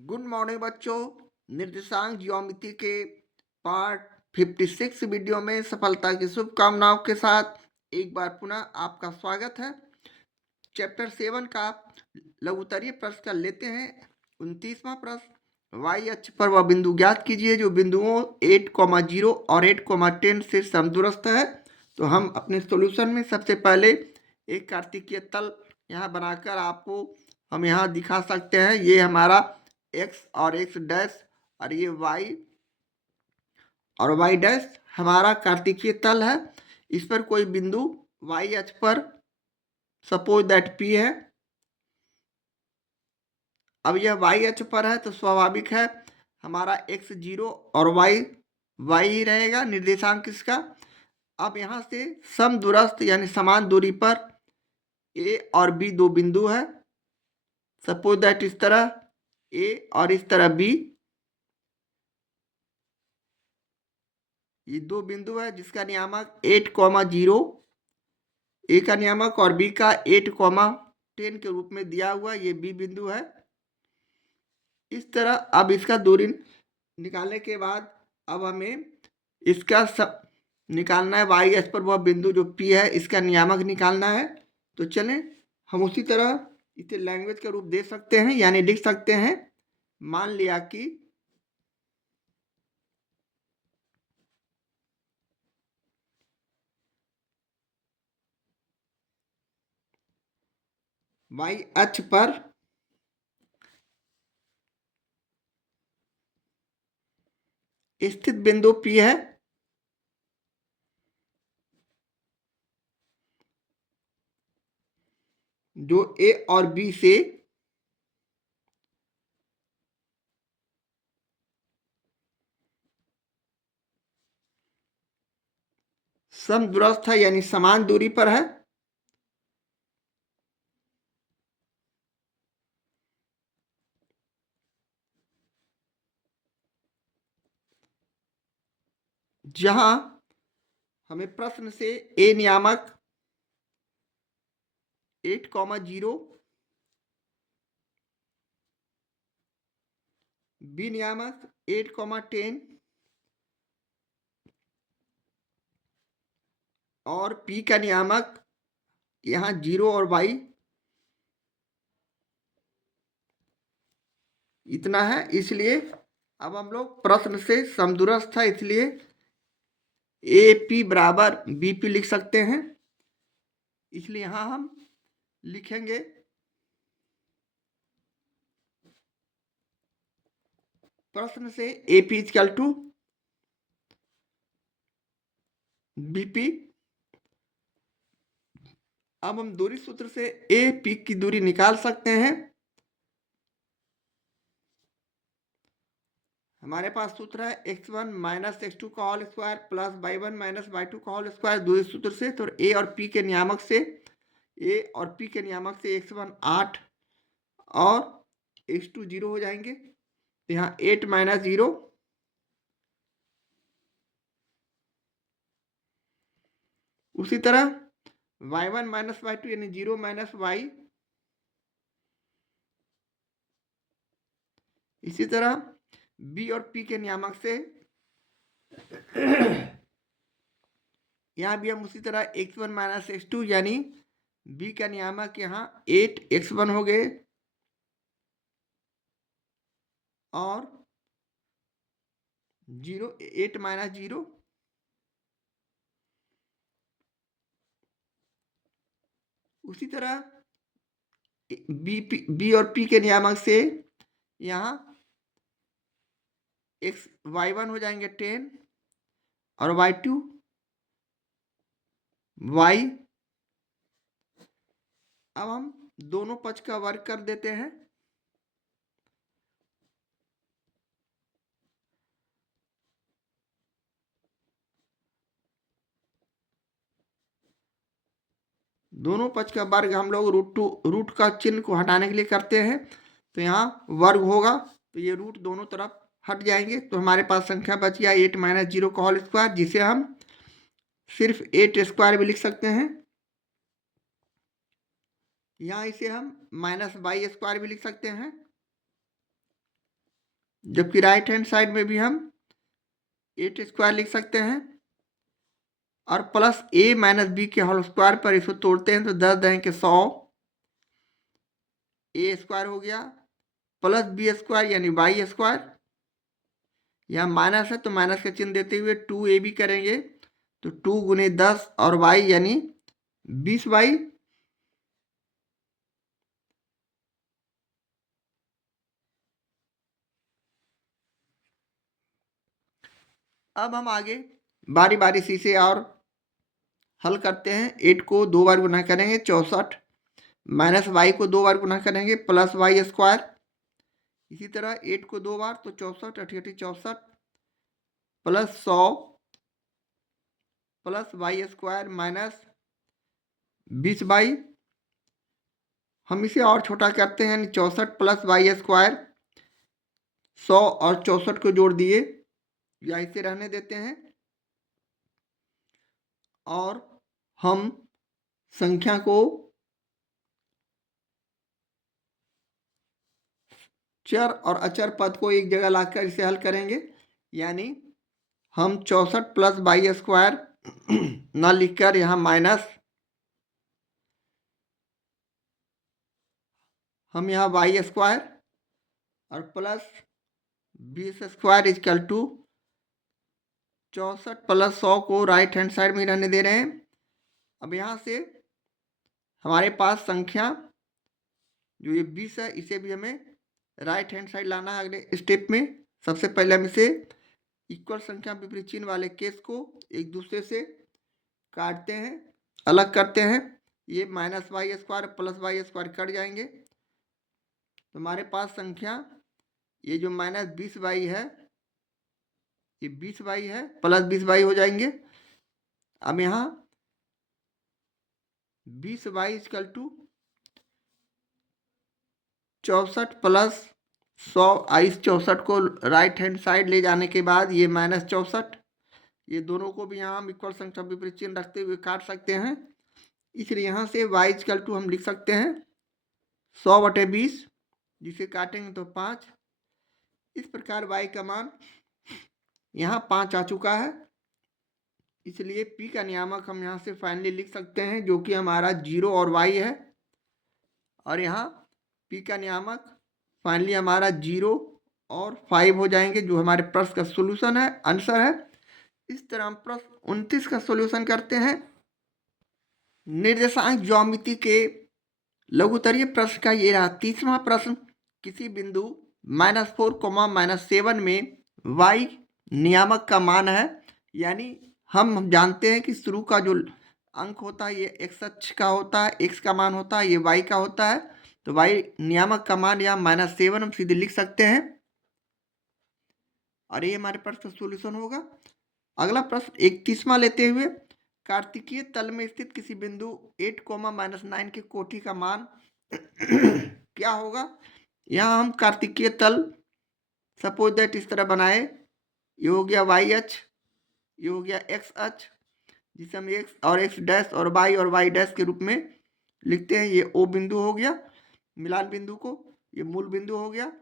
Good morning बच्चों। निर्देशांक geometry के पार्ट 56 वीडियो में सफलता की शुभकामनाओं के साथ एक बार पुनः आपका स्वागत है। चैप्टर 7 का लघुत्तरीय प्रश्न का लेते हैं 29वां प्रश्न। वाई अक्ष पर वह बिंदु ज्ञात कीजिए जो बिंदुओं 8,0 और 8,10 से समदूरस्थ है। तो हम अपने सॉल्यूशन में सबसे पहले एक कार्तिकीय तल यहाँ बनाकर आपको हम यहाँ दिखा सकते हैं। ये हमारा एक्स और एक्स डैश और ये वाई और वाई डैश हमारा कार्तिकीय तल है। इस पर कोई बिंदु वाई अक्ष पर सपोज दैट पी है। अब यह वाई अक्ष पर है तो स्वाभाविक है हमारा एक्स 0 और वाई ही रहेगा निर्देशांक इसका। अब यहाँ से समदूरस्थ यानी समान दूरी पर ए और बी दो बिंदु है। सपोज दैट इस तरह ए और इस तरह बी, ये दो बिंदु है जिसका नियामक 8,0 ए का नियामक और बी का 8,10 के रूप में दिया हुआ, ये बी बिंदु है। इस तरह अब इसका दूरी निकालने के बाद अब हमें इसका सब निकालना है। वाई एस पर वह बिंदु जो पी है इसका नियामक निकालना है। तो चलें हम उसी तरह इसे लैंग्वेज का रूप दे सकते हैं यानी लिख सकते हैं। मान लिया कि वाई अक्ष पर स्थित बिंदु पी है जो ए और बी से समदूरस्थ है यानी समान दूरी पर है। जहां हमें प्रश्न से ए नियामक 8,0, बी नियामक 8,10 और पी का नियामक यहाँ 0 और वाई इतना है। इसलिए अब हम लोग प्रश्न से समदूरस्थ है इसलिए ए पी बराबर बी पी लिख सकते हैं। इसलिए यहाँ हम लिखेंगे प्रश्न से A P equal to B P. अब हम दूरी सूत्र से ए पी की दूरी निकाल सकते हैं। हमारे पास सूत्र है x1 माइनस x2 का whole square plus y1 minus y2 का होल स्क्वायर। दूरी सूत्र से तो ए और पी के नियामक से x1 8 और x2 0 हो जाएंगे। तो यहाँ 8 माइनस 0, उसी तरह y1 माइनस y2 यानी 0 माइनस y, इसी तरह b और p के नियामक से यहाँ भी हम उसी तरह x1 माइनस x2 यानी b का नियामक यहाँ 8x1 हो गए और 8 माइनस 0, उसी तरह बी और पी के नियामक से यहाँ y1 हो जाएंगे 10 और y2 y। अब हम दोनों पक्ष का वर्ग कर देते हैं। दोनों पक्ष का वर्ग हम लोग रूट का चिन्ह को हटाने के लिए करते हैं। तो यहाँ वर्ग होगा तो ये रूट दोनों तरफ हट जाएंगे। तो हमारे पास संख्या बच गया 8 माइनस 0 का होल स्क्वायर, जिसे हम सिर्फ 8 स्क्वायर भी लिख सकते हैं। यहाँ इसे हम माइनस वाई स्क्वायर भी लिख सकते हैं। जबकि राइट हैंड साइड में भी हम 8 स्क्वायर लिख सकते हैं और प्लस a माइनस बी के होल स्क्वायर पर इसको तोड़ते हैं तो 10 दें के 100 a स्क्वायर हो गया प्लस बी स्क्वायर यानी वाई स्क्वायर। यहाँ माइनस है तो माइनस का चिन्ह देते हुए 2ab करेंगे तो 2 गुने 10 और y यानी 20y। अब हम आगे बारी बारी से इसे और हल करते हैं। 8 को 2 बार गुना करेंगे 64 माइनस y को 2 बार गुना करेंगे प्लस y स्क्वायर। इसी तरह 8 को 2 बार तो 64 अठी 64 plus 100 plus y square minus 20y। हम इसे और छोटा करते हैं यानी 64 प्लस y स्क्वायर 100 और 64 को जोड़ दिए या इसे रहने देते हैं और हम संख्या को चर और अचर पद को एक जगह लाकर इसे हल करेंगे। यानी हम 64 प्लस y स्क्वायर न लिखकर यहाँ माइनस हम यहाँ y स्क्वायर और plus 20 square is equal to 64 plus 100 को राइट हैंड साइड में रहने दे रहे हैं। अब यहाँ से हमारे पास संख्या जो ये 20 है इसे भी हमें राइट हैंड साइड लाना है अगले स्टेप में। सबसे पहले हम इसे इक्वल संख्या विपरीत चिन्ह वाले केस को एक दूसरे से काटते हैं अलग करते हैं। ये minus Y square plus Y square cut जाएंगे तो हमारे पास संख्या ये जो माइनस 20y है ये 20y है प्लस 20y हो जाएंगे। अब यहाँ 20y इक्वल टू 64 प्लस 100 इस 64 को राइट हैंड साइड ले जाने के बाद ये माइनस 64 ये दोनों को भी यहाँ हम इक्वल संख्या विपरीत चिन्ह रखते हुए काट सकते हैं। इसलिए यहाँ से y इक्वल टू हम लिख सकते हैं 100/20 जिसे काटेंगे तो 5। इस प्रकार y का मान यहाँ 5 आ चुका है। इसलिए p का नियामक हम यहाँ से फाइनली लिख सकते हैं जो कि हमारा 0 और y है और यहाँ p का नियामक फाइनली हमारा 0 और 5 हो जाएंगे जो हमारे प्रश्न का सोल्यूशन है आंसर है। इस तरह हम प्रश्न 29 का सोल्यूशन करते हैं। निर्देशांक ज्यामिति के लघुत्तरीय प्रश्न का ये रहा 30वां प्रश्न। किसी बिंदु -4, -7 में y नियामक का मान है। यानी हम जानते हैं कि शुरू का जो अंक होता है ये x अक्ष का होता है, x का मान होता है, ये y का होता है। तो y नियामक का मान यहाँ -7 हम सीधे लिख सकते हैं और ये हमारे प्रश्न का सोल्यूशन होगा। अगला प्रश्न 31वां लेते हुए कार्तिकीय तल में स्थित किसी बिंदु 8, -9 के कोटि का मान क्या होगा। यहाँ हम कार्तिकीय तल सपोज दैट इस तरह बनाए। ये हो गया y अक्ष, ये हो गया x अक्ष जिसे हम x और x डैश और y डैश के रूप में लिखते हैं। ये O बिंदु हो गया मिलान बिंदु को, ये मूल बिंदु हो गया।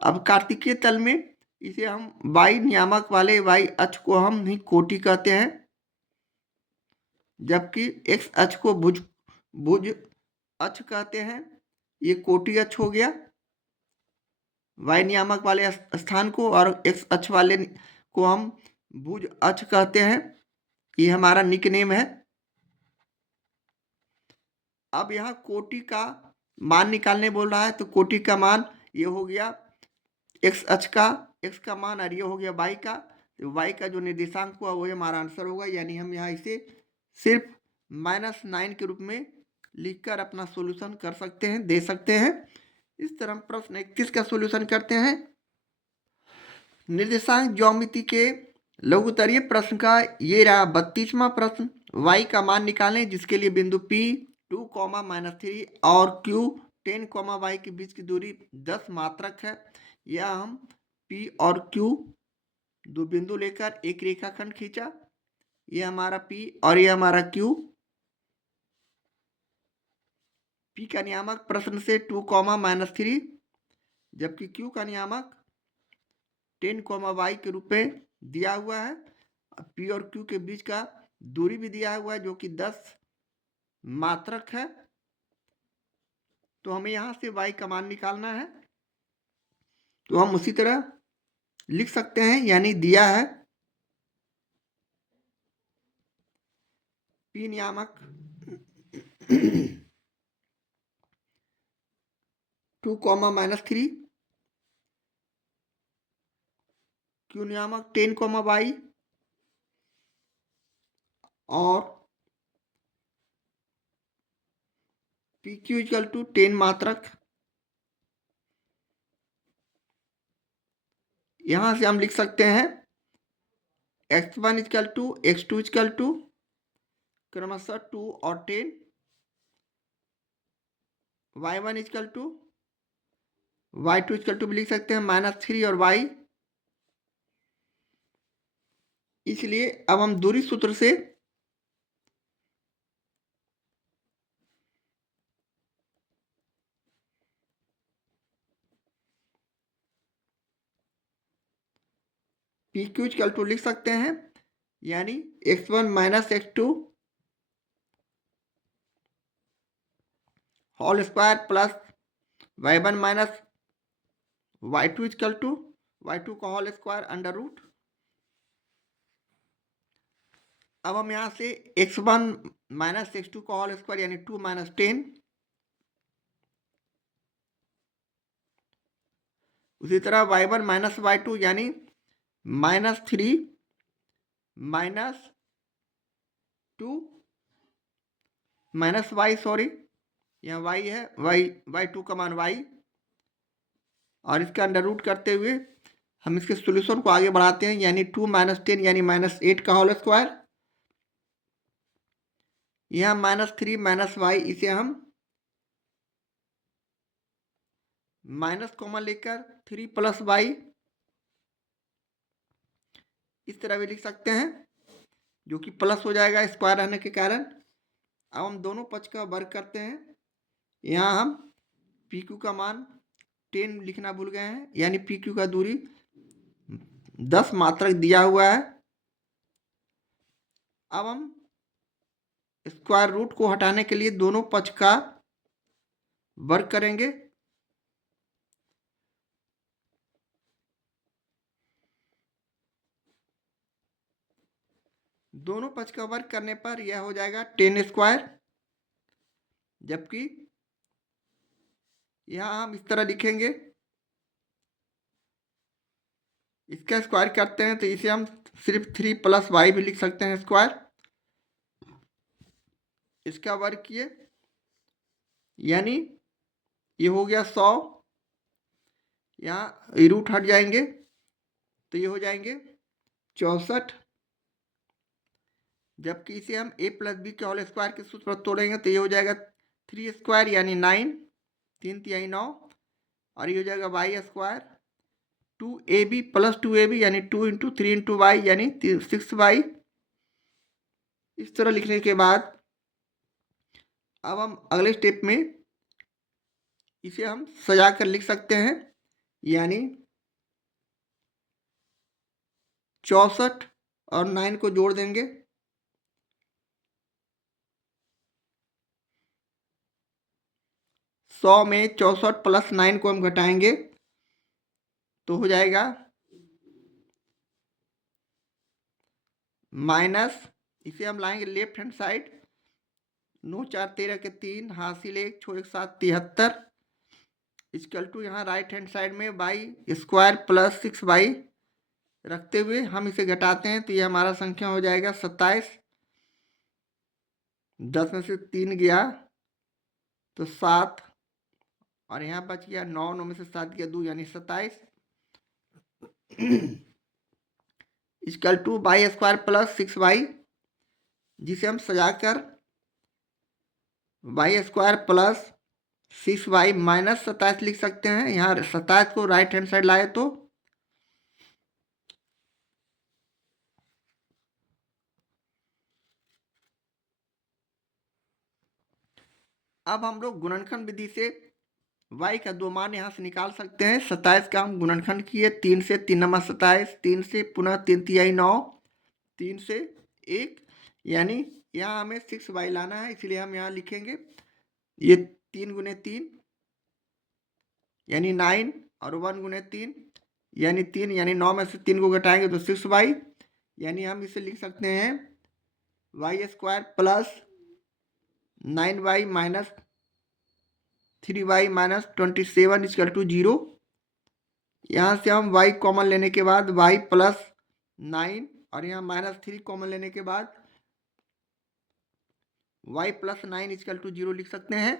अब कार्तिकीय तल में इसे हम y नियामक वाले y अक्ष को हम ही कोटि कहते हैं जबकि x अक्ष को भुज अक्ष कहते हैं। ये कोटि अक्ष हो गया y नियामक वाले स्थान को और x अक्ष वाले को हम भुज अक्ष कहते हैं। ये हमारा निकनेम है। अब यहाँ कोटि का मान निकालने बोल रहा है तो कोटि का मान ये हो गया x अक्ष का x का मान और ये हो गया y का। तो y का जो निर्देशांक हुआ वही हमारा आंसर होगा। यानी हम यहाँ इसे सिर्फ -9 के रूप में लिखकर अपना सॉल्यूशन कर सकते हैं दे सकते हैं। इस तरह हम प्रश्न 31 का सॉल्यूशन करते हैं। निर्देशांक ज्यामिति के लघुत्तरीय प्रश्न का ये रहा 32वां प्रश्न। y का मान निकालें जिसके लिए बिंदु P 2, -3 और Q 10, y के बीच की दूरी 10 मात्रक है। यह हम P और Q दो बिंदु लेकर एक रेखाखंड खींचा। यह हमारा P और यह हमारा Q। P का नियामक प्रश्न से 2, -3 जबकि Q का नियामक 10, y के रूप में दिया हुआ है। P और Q के बीच का दूरी भी दिया हुआ है जो कि 10 मात्रक है। तो हमें यहाँ से y का मान निकालना है, तो हम उसी तरह लिख सकते हैं, यानी दिया है P नियामक 2, -3, Q नियामक 10, y और PQ इक्वल टू 10 मात्रक। यहां से हम लिख सकते हैं x1 equal to x2 equal to क्रमशः 2 और 10, y1 equal to y2 equal to भी लिख सकते हैं -3 और y। इसलिए अब हम दूरी सूत्र से PQ इक्वल टू लिख सकते हैं, यानी x1 - x2 whole square plus y1 - y2 equal to y2 का होल स्क्वायर अंडर रूट। अब हम यहाँ से x1 - x2 का होल स्क्वायर यानी 2 - 10, उसी तरह y1 - y2 यानी -3 -2 -y, सॉरी यहाँ y है, y2 का मान y, और इसका अंडर रूट करते हुए हम इसके सॉल्यूशन को आगे बढ़ाते हैं, यानी 2 - 10 यानी -8 का होल स्क्वायर। यहाँ -3 -y, इसे हम माइनस कॉमन लेकर 3 + y इस तरह भी लिख सकते हैं, जो कि प्लस हो जाएगा स्क्वायर रहने के कारण। अब हम दोनों पक्ष का वर्ग करते हैं। यहाँ हम PQ का मान 10 लिखना भूल गए हैं, यानी PQ का दूरी 10 मात्रक दिया हुआ है। अब हम स्क्वायर रूट को हटाने के लिए दोनों पक्ष का वर्ग करेंगे। दोनों पक्ष का वर्ग करने पर यह हो जाएगा 10 स्क्वायर, जबकि यहाँ हम इस तरह लिखेंगे, इसका स्क्वायर करते हैं तो इसे हम सिर्फ 3 + y भी लिख सकते हैं स्क्वायर। इसका वर्ग किए, यानी ये हो गया 100, यहाँ रूट हट जाएंगे तो ये हो जाएंगे 64, जबकि इसे हम a + b के होल स्क्वायर के सूत्र पर तोड़ेंगे तो ये हो जाएगा 3 स्क्वायर यानी 9, 3 × 9, और ये हो जाएगा y स्क्वायर 2ab + 2ab यानी 2 × 3 × y यानी 6y। इस तरह लिखने के बाद अब हम अगले स्टेप में इसे हम सजा कर लिख सकते हैं, यानी 64 और 9 को जोड़ देंगे, 100 में 64 + 9 को हम घटाएंगे तो हो जाएगा माइनस, इसे हम लाएंगे लेफ्ट हैंड साइड, 9 × 4 = 13 के 3 हासिल 1 6 1 7 73 इक्वल टू यहाँ राइट हैंड साइड में y स्क्वायर प्लस 6y रखते हुए हम इसे घटाते हैं तो ये हमारा संख्या हो जाएगा 27, 10 में से 3 गया तो 7, और यहाँ बच गया 9, 9 में से 7 गया 2 यानी 27 equal to y square plus 6y, जिसे हम सजाकर y square plus 6y minus 27 लिख सकते हैं। यहाँ 27 को राइट हैंड साइड लाए तो अब हम लोग गुणनखंड विधि से y का 2 मान यहाँ से निकाल सकते हैं। 27 का हम गुणनखंड किए, 3 से 3 नंबर 27, 3 से पुनः 3 तिहाई 9, 3 से 1, यानी यहाँ हमें 6y लाना है, इसलिए हम यहाँ लिखेंगे ये 3 गुने 3 यानी 9 और 1 गुने 3 यानी 3, यानी 9 में से 3 को घटाएंगे तो 6y, यानी हम इसे लिख सकते हैं y square plus 9y minus 3y minus 27 equal to 0। यहाँ से हम y कॉमन लेने के बाद y प्लस 9 और यहाँ माइनस 3 कॉमन लेने के बाद y प्लस 9 इक्वल टू 0 लिख सकते हैं।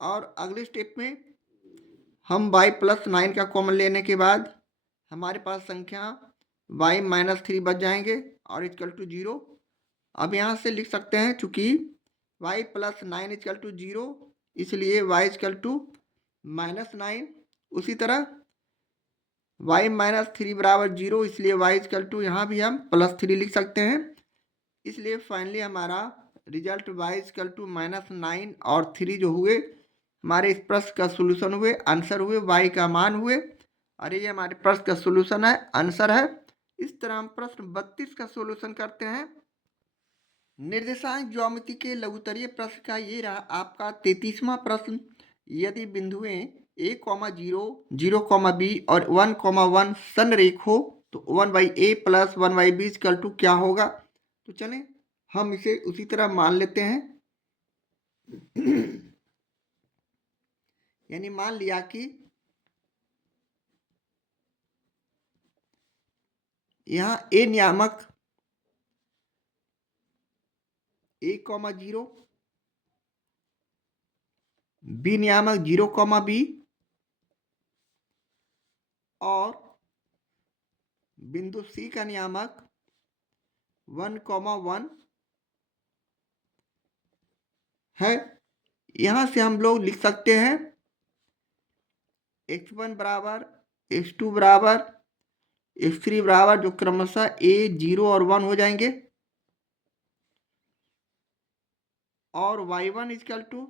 और अगले स्टेप में हम y प्लस 9 का कॉमन लेने के बाद हमारे पास संख्या y माइनस 3 बच जाएंगे और इक्वल टू 0। अब यहाँ से लिख सकते हैं चूंकि y प्लस 9 इक्वल टू 0, इसलिए y इक्वल टू माइनस 9। उसी तरह y माइनस 3 बराबर 0, इसलिए y इक्वल टू यहाँ भी हम प्लस 3 लिख सकते हैं। इसलिए फाइनली हमारा result y equal to minus 9 और 3 जो हुए हमारे इस प्रश्न का सोल्यूशन हुए, आंसर हुए, y का मान हुए। और ये हमारे प्रश्न का सोल्यूशन है, आंसर है। इस तरह हम प्रश्न 32 का सोल्यूशन करते हैं। निर्देशांक ज्योमेट्री के लघुत्तरीय प्रश्न का ये रहा आपका 33वां प्रश्न। यदि बिंदुएं a, 0, 0, b और 1, 1 संरेख हो तो 1/a plus 1/b equal to क्या होगा। तो चलें हम इसे उसी तरह मान लेते हैं। यानी मान लिया कि यहाँ a नियामक a, 0, b नियामक 0, b और बिंदु C का नियामक 1, 1 है। यहाँ से हम लोग लिख सकते हैं x1 बराबर, x2 बराबर, x3 बराबर, जो क्रमशः a, 0 और 1 हो जाएंगे। और y1 equal to,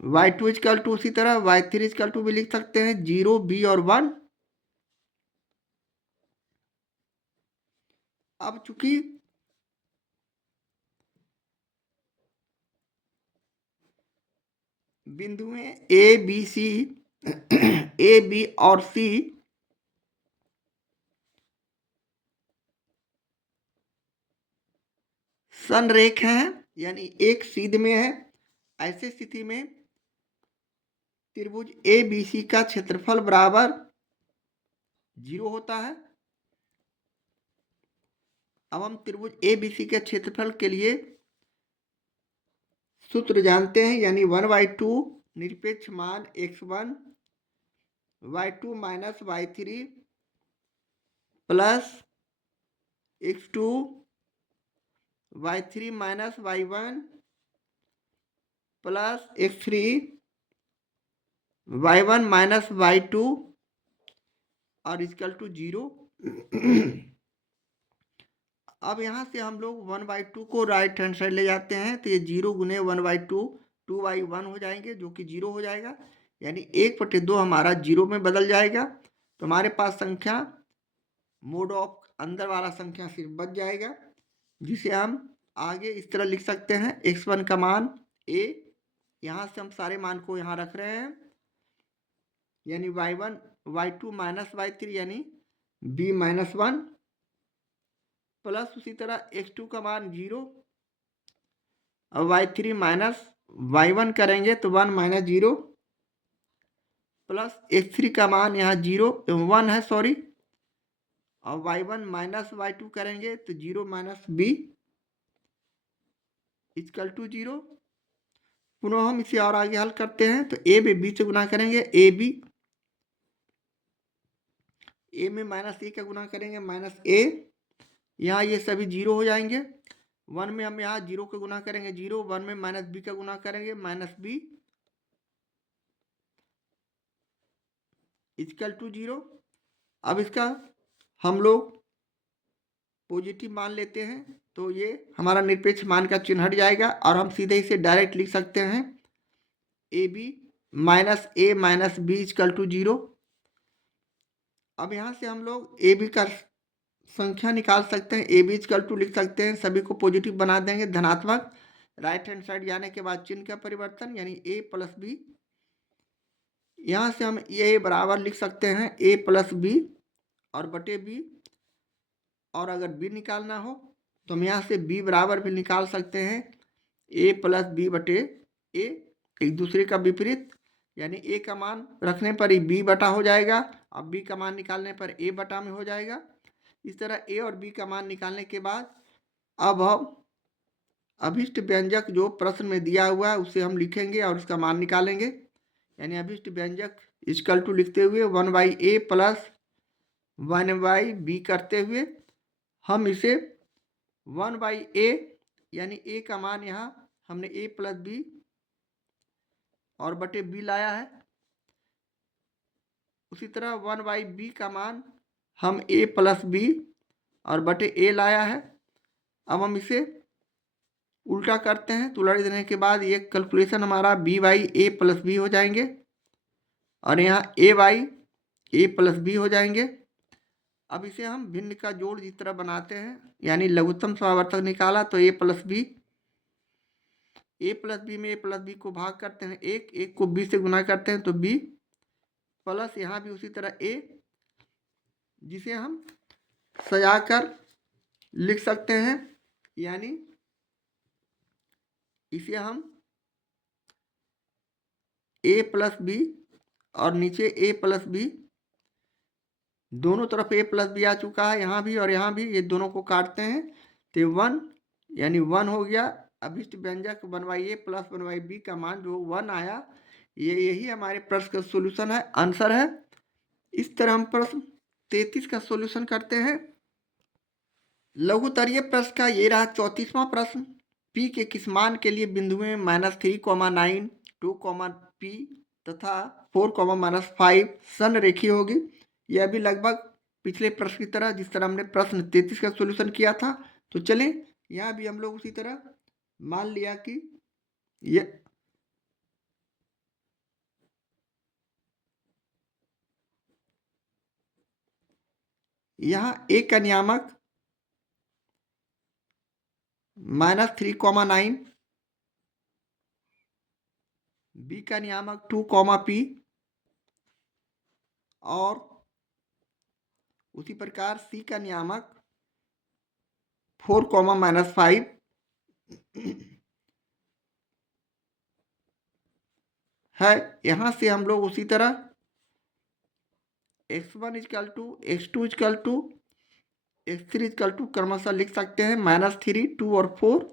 y2 equal to, उसी तरह y3 इक्वल टू भी लिख सकते हैं 0, b और 1। अब चूंकि बिंदुएं a, b, c a, b और c संरेख हैं, यानी एक सीध में है, ऐसे स्थिति में त्रिभुज ABC का क्षेत्रफल बराबर 0 होता है। अब हम त्रिभुज ABC के क्षेत्रफल के लिए सूत्र जानते हैं, यानी 1/2 निरपेक्ष मान x1 y2 minus y3 plus x2 y3 minus y1 plus x3 y1 minus y2 और इक्वल टू 0। अब यहाँ से हम लोग 1/2 को राइट हैंड साइड ले जाते हैं तो ये 0 गुने 1/2 2/1 हो जाएंगे, जो कि 0 हो जाएगा, यानी 1/2 हमारा 0 में बदल जाएगा। तो हमारे पास संख्या मोड ऑफ अंदर वाला संख्या सिर्फ बच जाएगा, जिसे हम आगे इस तरह लिख सकते हैं। x1 का मान a, यहाँ से हम सारे मान को यहाँ रख रहे हैं, यानी y1 y2 माइनस y3 यानी b माइनस 1 प्लस उसी तरह x2 का मान 0 और y3 माइनस y1 करेंगे तो 1 माइनस 0 प्लस x3 का मान यहाँ 1 है, सॉरी, और y1 माइनस y2 करेंगे तो 0 माइनस b इक्वल टू 0। पुनः हम इसे और आगे हल करते हैं तो a में b से गुना करेंगे a में माइनस a का गुना करेंगे माइनस a, यहाँ ये सभी 0 हो जाएंगे। 1 में हम यहाँ 0 का गुना करेंगे 0, 1 में माइनस b का गुना करेंगे माइनस b इक्वल टू 0। अब इसका हम लोग पॉजिटिव मान लेते हैं तो ये हमारा निरपेक्ष मान का चिन्ह हट जाएगा और हम सीधे इसे डायरेक्ट लिख सकते हैं AB minus A minus B is equal to 0। अब यहाँ से हम लोग ए बी का संख्या निकाल सकते हैं। ए बी इजकल टू लिख सकते हैं, सभी को पॉजिटिव बना देंगे, धनात्मक। राइट हैंड साइड जाने के बाद चिन्ह का परिवर्तन, यानी ए प्लस बी। यहाँ से हम ए बराबर लिख सकते हैं ए प्लस बी और बटे बी। और अगर बी निकालना हो तो हम यहाँ से बी बराबर भी निकाल सकते हैं ए प्लस बी बटे ए, एक दूसरे का विपरीत, यानी ए का मान रखने पर ही बी बटा हो जाएगा, अब बी का मान निकालने पर ए बटा में हो जाएगा। इस तरह ए और बी का मान निकालने के बाद अब हम अभिष्ट व्यंजक जो प्रश्न में दिया हुआ है उसे हम लिखेंगे और उसका मान निकालेंगे। यानी अभिष्ट व्यंजक इजकल टू लिखते हुए 1/a प्लस 1/b करते हुए हम इसे 1/a, यानी a का मान यहाँ हमने a प्लस बी और बटे b लाया है। उसी तरह 1/b का मान हम a प्लस बी और बटे a लाया है। अब हम इसे उल्टा करते हैं तो उलट देने के बाद ये कैलकुलेशन हमारा b/a प्लस बी हो जाएंगे और यहाँ a प्लस बी हो जाएंगे। अब इसे हम भिन्न का जोड़ जिस तरह बनाते हैं, यानी लघुत्तम समावर्तक निकाला तो a प्लस बी में a प्लस बी को भाग करते हैं, एक को b से गुना करते हैं तो b प्लस यहाँ भी उसी तरह a, जिसे हम सजाकर लिख सकते हैं। यानी इसे हम a प्लस बी और नीचे a प्लस बी, दोनों तरफ a प्लस बी आ चुका है, यहाँ भी और यहाँ भी, ये दोनों को काटते हैं तो 1, यानी 1 हो गया। अभिष्ट व्यंजक 1/a प्लस 1/b का मान जो 1 आया, यही हमारे प्रश्न का सोल्यूशन है, आंसर है। इस तरह हम प्रश्न 33 का सोल्यूशन करते हैं। लघुत्तरीय प्रश्न का ये रहा 34वां प्रश्न। p के किस मान के लिए बिंदुएं -3,9, 2, p तथा 4, -5 संरेखीय होगी। यह भी लगभग पिछले प्रश्न की तरह, जिस तरह हमने प्रश्न 33 का सोल्यूशन किया था। तो चले यहाँ भी हम लोग उसी तरह मान लिया कि ये यहाँ a का नियामक -3,9, b का नियामक 2, p और उसी प्रकार c का नियामक 4, -5 है। यहाँ से हम लोग उसी तरह x1 is equal to x2 is equal to x3 is equal to क्रमशः लिख सकते हैं -3, 2 और 4।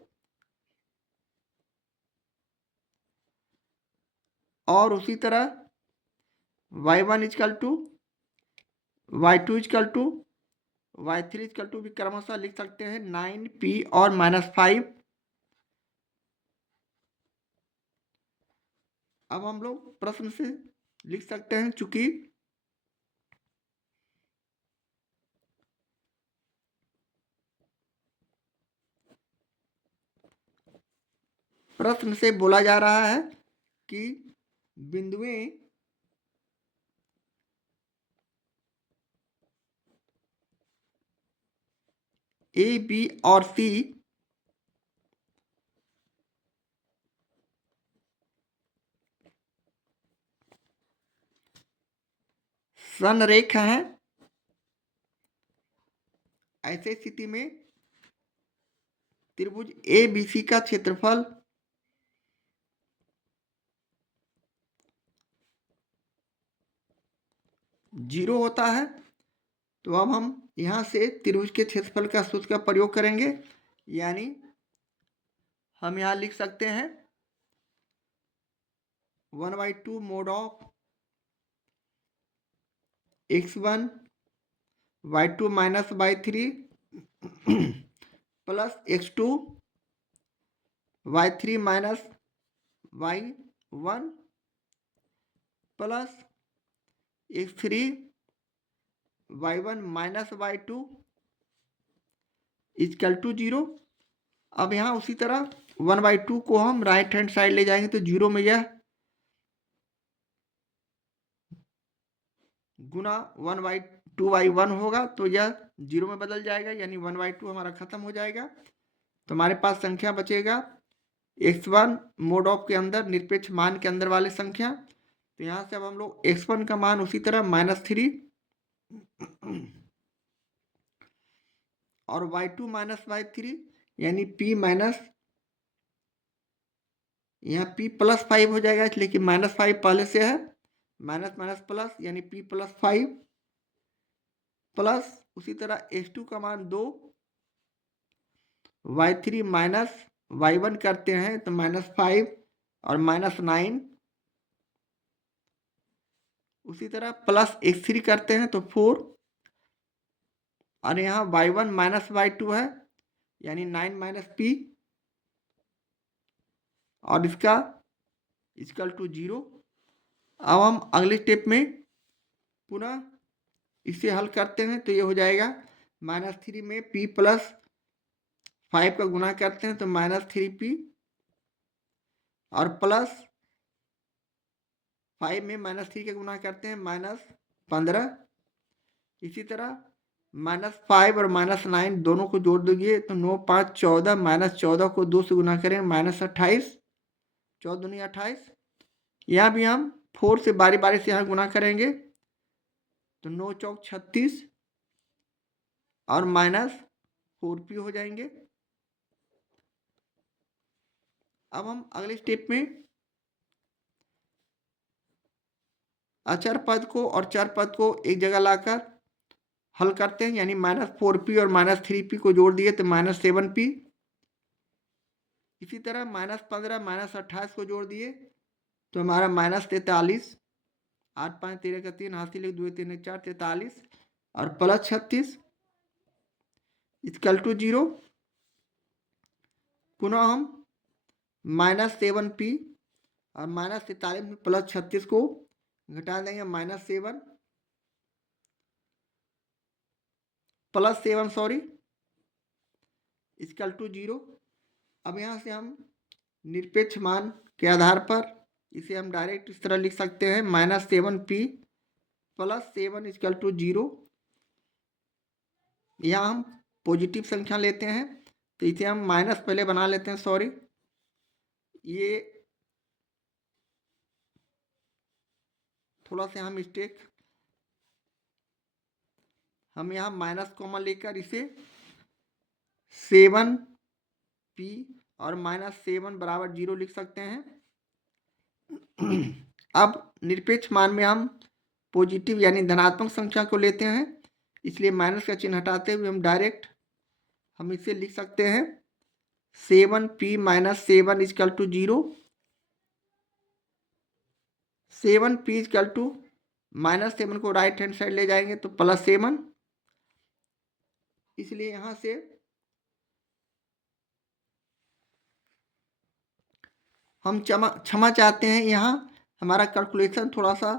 और उसी तरह y1 is equal to y2 is equal to y3 is equal to भी क्रमशः लिख सकते हैं 9, p और -5। अब हम लोग प्रश्न से लिख सकते हैं, चूंकि प्रश्न से बोला जा रहा है कि बिंदुएं a, b और c संरेख हैं। ऐसे स्थिति में त्रिभुज ABC का क्षेत्रफल जीरो होता है। तो अब हम यहाँ से त्रिभुज के क्षेत्रफल का सूत्र का प्रयोग करेंगे, यानी हम यहाँ लिख सकते हैं 1/2 mod of x1 y2 -y3 plus x2 y3 -y1 plus x3 y1 -y2 is equal to 0। अब यहाँ उसी तरह 1/2 को हम राइट हैंड साइड ले जाएंगे तो 0 में यह गुना 1/2/1 होगा तो यह 0 में बदल जाएगा, यानी 1/2 हमारा खत्म हो जाएगा। तो हमारे पास संख्या बचेगा x1 मोड ऑफ के अंदर, निरपेक्ष मान के अंदर वाले संख्या। तो यहाँ से अब हम लोग x1 का मान उसी तरह -3 और y2 -y3 यानी p माइनस, यहाँ p +5 हो जाएगा, इसलिए कि -5 पहले से है, माइनस माइनस प्लस यानी p +5 प्लस उसी तरह x2 का मान 2, y3 माइनस y1 करते हैं तो -5 और -9, उसी तरह प्लस x3 करते हैं तो 4, और यहाँ y1 माइनस y2 है यानी 9 - p, और इसका इक्वल टू 0। अब हम अगले स्टेप में पुनः इसे हल करते हैं तो ये हो जाएगा -3 में p +5 का गुणा करते हैं तो -3p, और प्लस 5 में -3 का गुणा करते हैं -15। इसी तरह -5 और -9 दोनों को जोड़ दोगे तो 9 5 14, -14 को 2 से गुणा करें -28, 14 दूनी 28। यहाँ भी हम 4 से बारी बारी से यहाँ गुणा करेंगे तो 9 चौक 36 और -4p हो जाएंगे। अब हम अगले स्टेप में अचर पद को और चर पद को एक जगह लाकर हल करते हैं, यानी -4p और -3p को जोड़ दिए तो -7p। इसी तरह -15 -28 को जोड़ दिए तो हमारा -43, 8 5 13 का 3, हाथी लिख 2 3 4, 43 और +36 इक्वल टू 0। पुनः हम -7p और -43 में +36 को घटा देंगे, +7 सॉरी इक्वल टू 0। अब यहाँ से हम निरपेक्ष मान के आधार पर इसे हम डायरेक्ट इस तरह लिख सकते हैं, -7p + 7 इक्वल टू 0। यहाँ हम पॉजिटिव संख्या लेते हैं तो इसे हम माइनस पहले बना लेते हैं, सॉरी ये थोड़ा सा हम मिस्टेक, हम यहाँ माइनस कॉमन लेकर इसे 7p और -7 = 0 लिख सकते हैं। अब निरपेक्ष मान में हम पॉजिटिव यानी धनात्मक संख्या को लेते हैं, इसलिए माइनस का चिन्ह हटाते हुए हम डायरेक्ट हम इसे लिख सकते हैं 7p - 7 equal to 0। 7p equal to -7 को राइट हैंड साइड ले जाएंगे तो +7, इसलिए यहाँ से हम क्षमा चाहते हैं, यहाँ हमारा कैलकुलेशन थोड़ा सा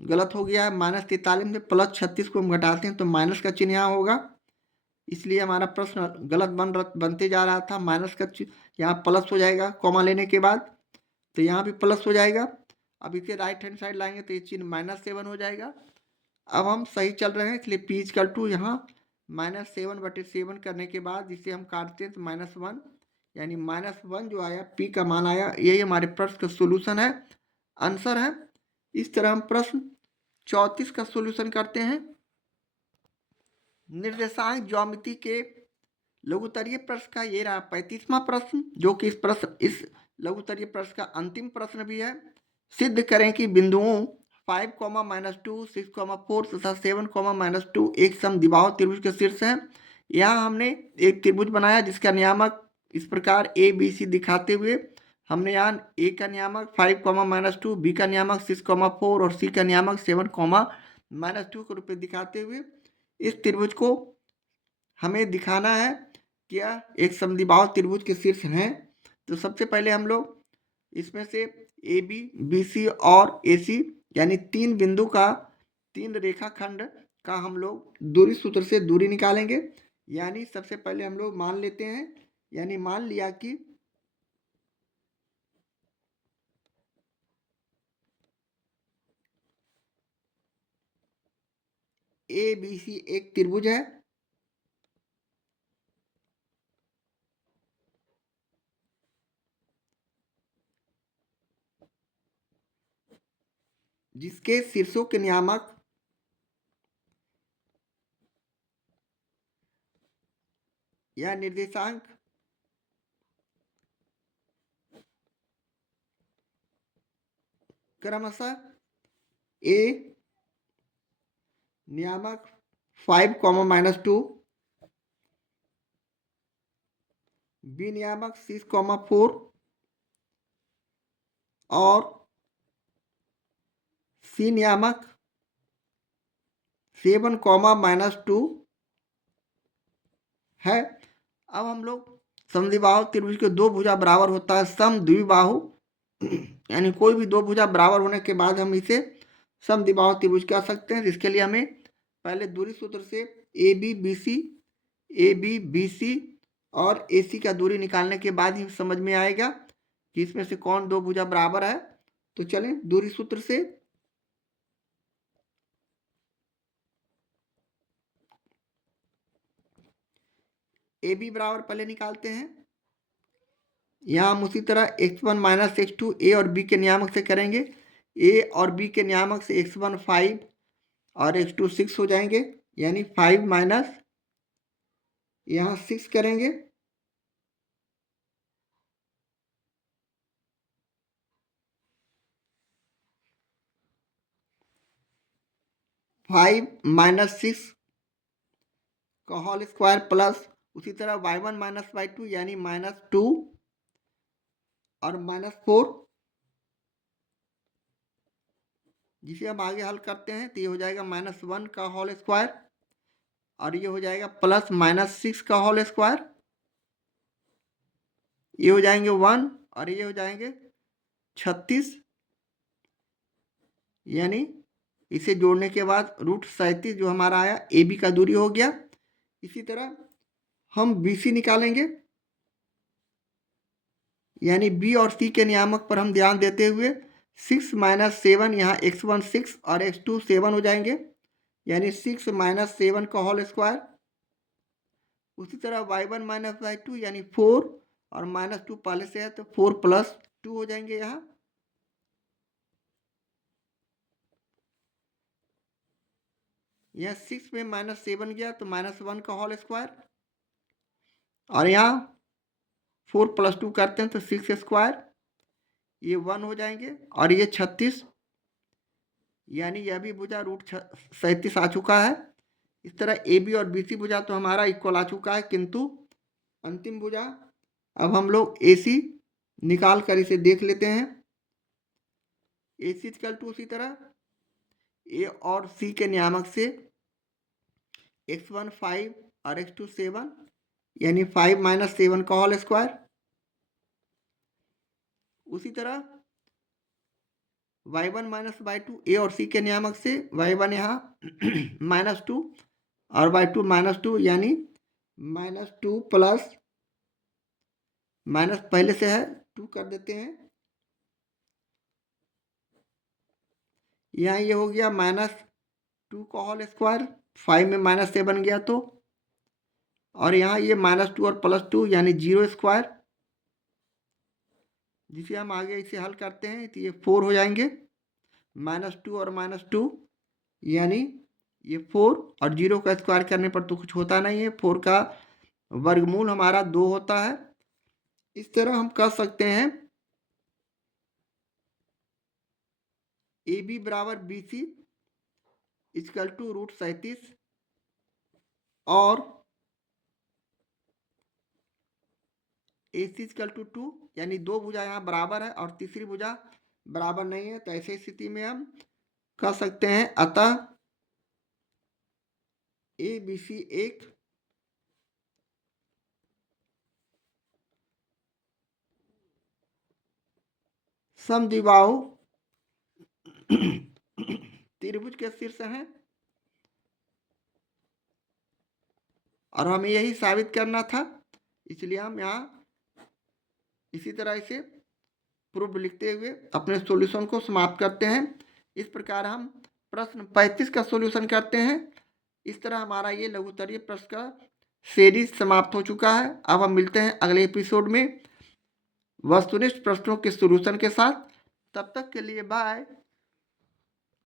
गलत हो गया है। -43 में +36 को हम घटाते हैं तो माइनस का चिन्ह यहाँ होगा, इसलिए हमारा प्रश्न गलत बनते जा रहा था। माइनस का यहाँ प्लस हो जाएगा कॉमा लेने के बाद, तो यहाँ भी प्लस हो जाएगा। अब इसे राइट हैंड साइड लाएंगे तो ये चिन्ह -7 हो जाएगा। अब हम सही चल रहे हैं, इसलिए p इक्वल टू यहाँ -7/7 करने के बाद इसे हम काटते हैं तो -1, यानी -1 जो आया p का मान आया, यही हमारे प्रश्न का सोल्यूशन है, आंसर है। इस तरह हम प्रश्न 34 का सोल्यूशन करते हैं। निर्देशांक ज्यामिति के लघुत्तरीय प्रश्न का ये रहा 35वां प्रश्न, जो कि इस लघुत्तरीय प्रश्न का अंतिम प्रश्न भी है। सिद्ध करें कि बिंदुओं 5, -2, 6, 4 तथा 7, -2 एक समद्विबाहु त्रिभुज के शीर्ष हैं। यहाँ हमने एक त्रिभुज बनाया जिसका नियामक इस प्रकार ABC दिखाते हुए हमने यहाँ A का नियामक 5, -2, B का नियामक 6, 4 और C का नियामक 7, -2 के रूप में दिखाते हुए इस त्रिभुज को हमें दिखाना है क्या एक समद्विबाहु त्रिभुज के शीर्ष हैं। तो सबसे पहले हम लोग इसमें से AB, BC और AC यानी 3 बिंदु का 3 रेखाखंड का हम लोग दूरी सूत्र से दूरी निकालेंगे। यानी सबसे पहले हम लोग मान लेते हैं, यानी मान लिया कि ए बी सी एक त्रिभुज है जिसके शीर्षों के नियामक या निर्देशांक क्रमशः ए नियामक 5, -2, बी नियामक 6, 4 और सी नियामक 7, -2 है। अब हम लोग समद्विबाहु त्रिभुज के दो भुजा बराबर होता है समद्विबाहु यानी कोई भी दो भुजा बराबर होने के बाद हम इसे समद्विबाहु त्रिभुज कह सकते हैं, जिसके लिए हमें पहले दूरी सूत्र से ए बी बी सी और ए सी का दूरी निकालने के बाद ही समझ में आएगा कि इसमें से कौन दो भुजा बराबर है। तो चलें दूरी सूत्र से ए बी बराबर पहले निकालते हैं। यहाँ हम उसी तरह x1 - x2 ए और बी के नियामक से करेंगे। ए और बी के नियामक से x1 5 और x2 6 हो जाएंगे, यानी 5 माइनस यहाँ 6 करेंगे। फाइव माइनस 6 का होल स्क्वायर प्लस उसी तरह y1 - y2 यानी -2 और -4, जिसे हम आगे हल करते हैं तो ये हो जाएगा -1 का होल स्क्वायर और ये हो जाएगा प्लस -6 का होल स्क्वायर, ये हो जाएंगे 1 और ये हो जाएंगे 36, यानी इसे जोड़ने के बाद √37 जो हमारा आया ए बी का दूरी हो गया। इसी तरह हम बी सी निकालेंगे, यानी बी और सी के नियामक पर हम ध्यान देते हुए 6 - 7 यहाँ x1 6 और x2 7 हो जाएंगे, यानी 6 - 7 का होल स्क्वायर। उसी तरह y1 - y2 यानी 4 और -2 पहले से है तो 4 + 2 हो जाएंगे यहाँ। यह 6 में -7 गया तो -1 का होल स्क्वायर और यहाँ 4 + 2 करते हैं तो 6 स्क्वायर, ये 1 हो जाएंगे और ये 36, यानी यह भी भुजा √37 आ चुका है। इस तरह ए बी और बी सी भुजा तो हमारा इक्वल आ चुका है, किंतु अंतिम भुजा अब हम लोग ए सी निकाल कर इसे देख लेते हैं। ए सी इक्वल टू उसी तरह ए और सी के नियामक से x1 5 और x2 7 यानी 5 - 7 का होल स्क्वायर। उसी तरह y1 - y2 ए और सी के नियामक से y1 यहाँ -2 और y2 -2 यानी -2 प्लस माइनस पहले से है 2 कर देते हैं, यहाँ ये हो गया -2 का होल स्क्वायर, 5 में -7 गया तो, और यहाँ ये -2 और +2 यानी 0 स्क्वायर, जिसे हम आगे इसे हल करते हैं तो ये 4 हो जाएंगे। -2 और -2 यानी ये 4 और 0 का स्क्वायर करने पर तो कुछ होता नहीं है, 4 का वर्गमूल हमारा 2 होता है। इस तरह हम कह सकते हैं ए बी बराबर बी सी इक्वल टू √37 और ए सी इक्वल टू 2, यानी दो भुजा यहाँ बराबर है और तीसरी भुजा बराबर नहीं है, तो ऐसी स्थिति में हम कह सकते हैं अतः ए बी सी एक समद्विबाहु त्रिभुज के शीर्ष हैं और हमें यही साबित करना था, इसलिए हम यहाँ इसी तरह इसे प्रूफ लिखते हुए अपने सॉल्यूशन को समाप्त करते हैं। इस प्रकार हम प्रश्न 35 का सॉल्यूशन करते हैं। इस तरह हमारा ये लघु उत्तरीय प्रश्न का सीरीज समाप्त हो चुका है। अब हम मिलते हैं अगले एपिसोड में वस्तुनिष्ठ प्रश्नों के सॉल्यूशन के साथ। तब तक के लिए बाय।